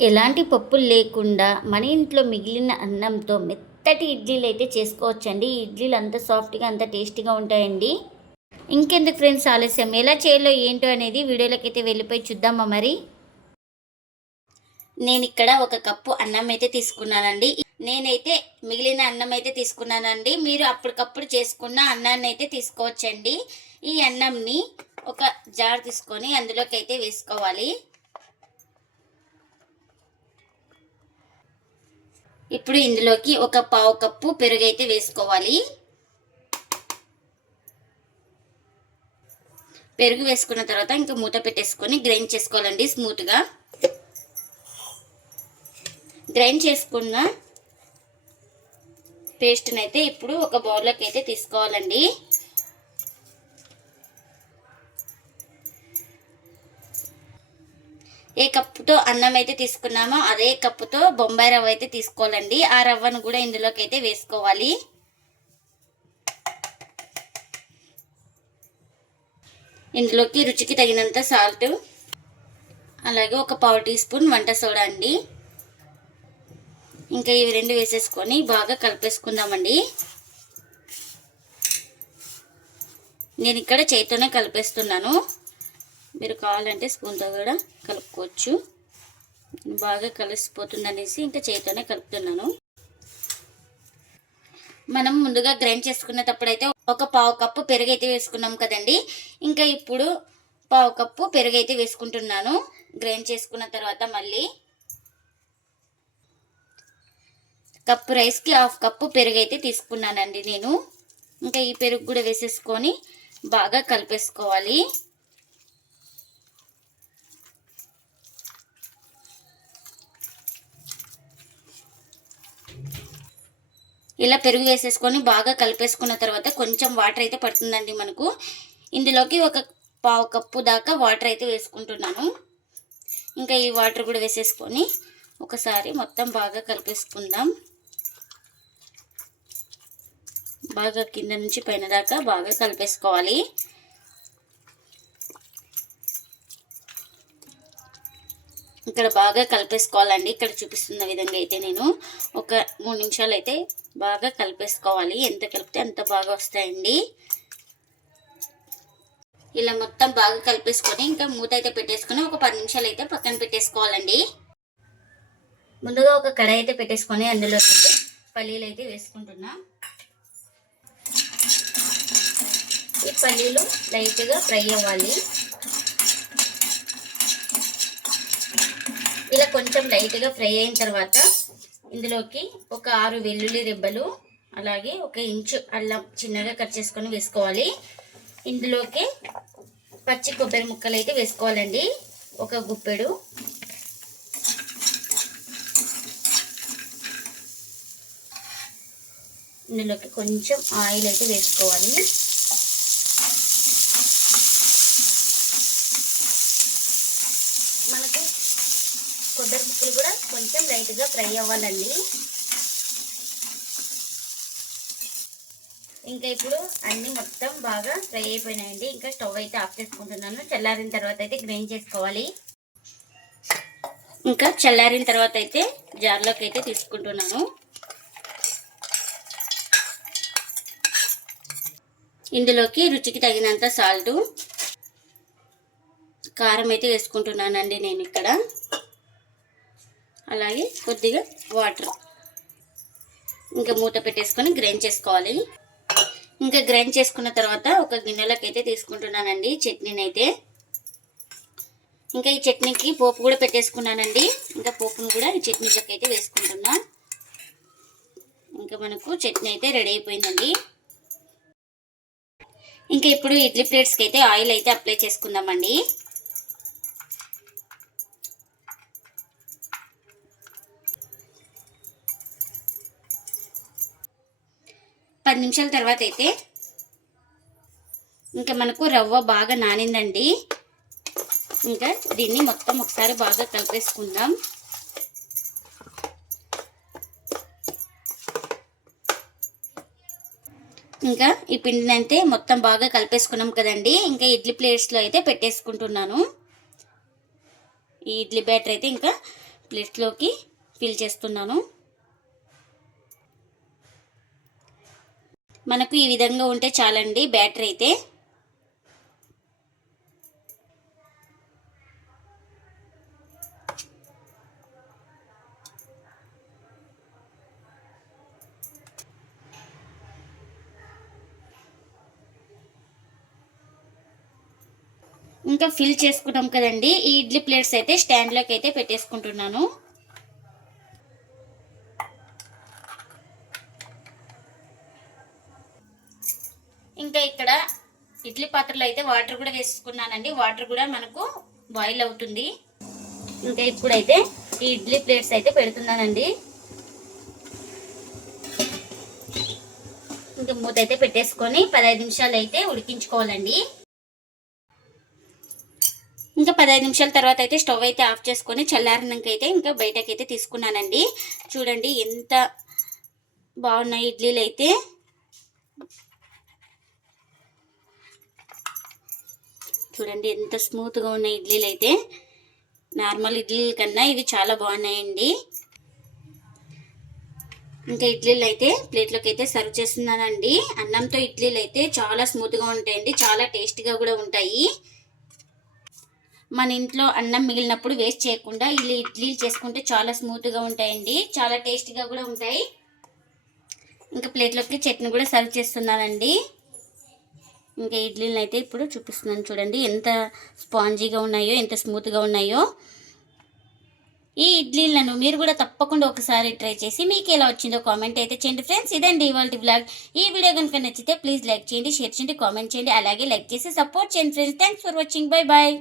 ఎలాంటి పప్పులు లేకుండా మన ఇంట్లో మిగిలిన అన్నంతో మెత్తటి ఇడ్లీలు అయితే చేసుకోవచ్చండి. ఈ ఇడ్లీలు అంత సాఫ్ట్గా అంత టేస్టీగా ఉంటాయండి. ఇంకెందుకు ఫ్రెండ్స్ ఆలస్యం? ఎలా చేయాలో ఏంటో అనేది వీడియోలోకి అయితే వెళ్ళిపోయి చూద్దామా మరి? నేను ఇక్కడ ఒక కప్పు అన్నం అయితే తీసుకున్నానండి. నేనైతే మిగిలిన అన్నం అయితే తీసుకున్నానండి. మీరు అప్పటికప్పుడు చేసుకున్న అన్నాన్ని అయితే తీసుకోవచ్చండి. ఈ అన్నంని ఒక జార్ తీసుకొని అందులోకి అయితే వేసుకోవాలి. ఇప్పుడు ఇందులోకి ఒక పావు కప్పు పెరుగు అయితే వేసుకోవాలి. పెరుగు వేసుకున్న తర్వాత ఇంకా మూత పెట్టేసుకొని గ్రైండ్ చేసుకోవాలండి స్మూత్గా. గ్రైండ్ చేసుకున్న పేస్ట్ని అయితే ఇప్పుడు ఒక బౌల్లోకి అయితే తీసుకోవాలండి. ఏ కప్పుతో అన్నం అయితే తీసుకున్నామో అదే కప్పుతో బొంబాయి రవ్వ అయితే తీసుకోవాలండి. ఆ రవ్వను కూడా ఇందులోకి అయితే వేసుకోవాలి. ఇందులోకి రుచికి తగినంత సాల్ట్ అలాగే ఒక పావు టీ స్పూన్ వంట సోడా అండి. ఇంకా ఇవి రెండు వేసేసుకొని బాగా కలిపేసుకుందామండి. నేను ఇక్కడ చేతితోనే కలిపేస్తున్నాను. మీరు కావాలంటే స్పూన్తో కూడా కలుపుకోవచ్చు. బాగా కలిసిపోతుంది అనేసి ఇంకా చేతితోనే కలుపుతున్నాను. మనం ముందుగా గ్రైండ్ చేసుకునేటప్పుడు అయితే ఒక పావు కప్పు పెరుగు అయితే వేసుకున్నాం కదండి. ఇంకా ఇప్పుడు పావు కప్పు పెరుగు అయితే వేసుకుంటున్నాను. గ్రైండ్ చేసుకున్న తర్వాత మళ్ళీ కప్పు రైస్కి హాఫ్ కప్పు పెరుగు అయితే తీసుకున్నానండి నేను. ఇంకా ఈ పెరుగు కూడా వేసేసుకొని బాగా కలిపేసుకోవాలి. ఇలా పెరుగు వేసేసుకొని బాగా కలిపేసుకున్న తర్వాత కొంచెం వాటర్ అయితే పడుతుందండి మనకు. ఇందులోకి ఒక పావు కప్పు దాకా వాటర్ అయితే వేసుకుంటున్నాను. ఇంకా ఈ వాటర్ కూడా వేసేసుకొని ఒకసారి మొత్తం బాగా కలిపేసుకుందాం. బాగా కింద నుంచి పైన దాకా బాగా కలిపేసుకోవాలి. ఇక్కడ బాగా కలిపేసుకోవాలండి. ఇక్కడ చూపిస్తున్న విధంగా అయితే నేను ఒక మూడు నిమిషాలు అయితే బాగా కలిపేసుకోవాలి. ఎంత కలిపితే అంత బాగా వస్తాయండి. ఇలా మొత్తం బాగా కలిపేసుకొని ఇంకా మూత అయితే పెట్టేసుకొని ఒక పది నిమిషాలు అయితే పక్కన పెట్టేసుకోవాలండి. ముందుగా ఒక కడాయి అయితే పెట్టేసుకొని అందులో పల్లీలు అయితే వేసుకుంటున్నా. ఈ పల్లీలు లైట్గా ఫ్రై అవ్వాలి ఇలా కొంచెం లైట్గా ఫ్రై అయిన తర్వాత ఇందులోకి ఒక ఆరు వెల్లుల్లి రెబ్బలు అలాగే ఒక ఇంచు అల్లం చిన్నగా కట్ చేసుకొని వేసుకోవాలి. ఇందులోకి పచ్చి కొబ్బరి ముక్కలు అయితే వేసుకోవాలండి. ఒక గుప్పెడు. ఇందులోకి కొంచెం ఆయిల్ అయితే వేసుకోవాలి మనకు కొబ్బరి ముక్కలు కూడా కొంచెం లైట్గా ఫ్రై అవ్వాలండి. ఇంకా ఇప్పుడు అన్నీ మొత్తం బాగా ఫ్రై అయిపోయినాయండి. ఇంకా స్టవ్ అయితే ఆఫ్ చేసుకుంటున్నాను. చల్లారిన తర్వాత అయితే గ్రైండ్ చేసుకోవాలి. ఇంకా చల్లారిన తర్వాత అయితే జార్లోకి అయితే తీసుకుంటున్నాను. ఇందులోకి రుచికి తగినంత సాల్టు కారం అయితే వేసుకుంటున్నానండి నేను ఇక్కడ. అలాగే కొద్దిగా వాటర్. ఇంకా మూత పెట్టేసుకొని గ్రైండ్ చేసుకోవాలి. ఇంకా గ్రైండ్ చేసుకున్న తర్వాత ఒక గిన్నెలోకి అయితే తీసుకుంటున్నానండి చట్నీని అయితే ఇంకా ఈ చట్నీకి పోపు కూడా పెట్టేసుకున్నానండి. ఇంకా పోపును కూడా ఈ చట్నీలోకి అయితే వేసుకుంటున్నా. ఇంకా మనకు చట్నీ అయితే రెడీ అయిపోయిందండి. ఇంకా ఇప్పుడు ఇడ్లీ ప్లేట్స్కి అయితే ఆయిల్ అయితే అప్లై చేసుకుందామండి. పది నిమిషాల తర్వాత అయితే ఇంకా మనకు రవ్వ బాగా నానిందండి. ఇంకా దీన్ని మొత్తం ఒకసారి బాగా కలిపేసుకుందాం. ఇంకా ఈ పిండిని అయితే మొత్తం బాగా కలిపేసుకున్నాం కదండి. ఇంకా ఇడ్లీ ప్లేట్స్లో అయితే పెట్టేసుకుంటున్నాను. ఈ ఇడ్లీ బ్యాటర్ అయితే ఇంకా ప్లేట్లోకి ఫిల్ చేస్తున్నాను. మనకు ఈ విధంగా ఉంటే చాలండి బ్యాటర్ అయితే. ఇంకా ఫిల్ చేసుకున్నాం కదండి. ఈ ఇడ్లీ ప్లేట్స్ అయితే స్టాండ్లోకి అయితే పెట్టేసుకుంటున్నాను. ఇంకా ఇక్కడ ఇడ్లీ పాత్రలో అయితే వాటర్ కూడా వేసుకున్నానండి. వాటర్ కూడా మనకు బాయిల్ అవుతుంది. ఇంకా ఇప్పుడైతే ఈ ఇడ్లీ ప్లేట్స్ అయితే పెడుతున్నానండి. ఇంకా మూత అయితే పెట్టేసుకొని పదహైదు నిమిషాలు అయితే ఉడికించుకోవాలండి. ఇంకా పదహైదు నిమిషాల తర్వాత అయితే స్టవ్ అయితే ఆఫ్ చేసుకొని చల్లారినాక అయితే ఇంకా బయటకైతే అయితే తీసుకున్నానండి. చూడండి ఎంత బాగున్నాయి ఇడ్లీలు అయితే. చూడండి ఎంత స్మూత్గా ఉన్నాయి ఇడ్లీలు అయితే నార్మల్ ఇడ్లీల కన్నా ఇవి చాలా బాగున్నాయండి. ఇంకా ఇడ్లీలు అయితే ప్లేట్లోకి అయితే సర్వ్ చేస్తున్నానండి. అన్నంతో ఇడ్లీలు అయితే చాలా స్మూత్గా ఉంటాయండి చాలా టేస్టీగా కూడా ఉంటాయి. మన ఇంట్లో అన్నం మిగిలినప్పుడు వేస్ట్ చేయకుండా ఇలా ఇడ్లీలు చేసుకుంటే చాలా స్మూత్గా ఉంటాయండి చాలా టేస్టీగా కూడా ఉంటాయి. ఇంకా ప్లేట్లోకి చట్నీ కూడా సర్వ్ చేస్తున్నానండి. ఇంకా ఇడ్లీలను అయితే ఇప్పుడు చూపిస్తున్నాను చూడండి. ఎంత స్పాంజీగా ఉన్నాయో ఎంత స్మూత్గా ఉన్నాయో. ఈ ఇడ్లీలను మీరు కూడా తప్పకుండా ఒకసారి ట్రై చేసి మీకు ఎలా వచ్చిందో కామెంట్ అయితే చేయండి. ఫ్రెండ్స్ ఇదండి ఇవాళ బ్లాగ్ ఈ వీడియో కనుక నచ్చితే ప్లీజ్ లైక్ చేయండి షేర్ చేయండి కామెంట్ చేయండి. అలాగే లైక్ చేసి సపోర్ట్ చేయండి friends. Thanks for watching. Bye bye.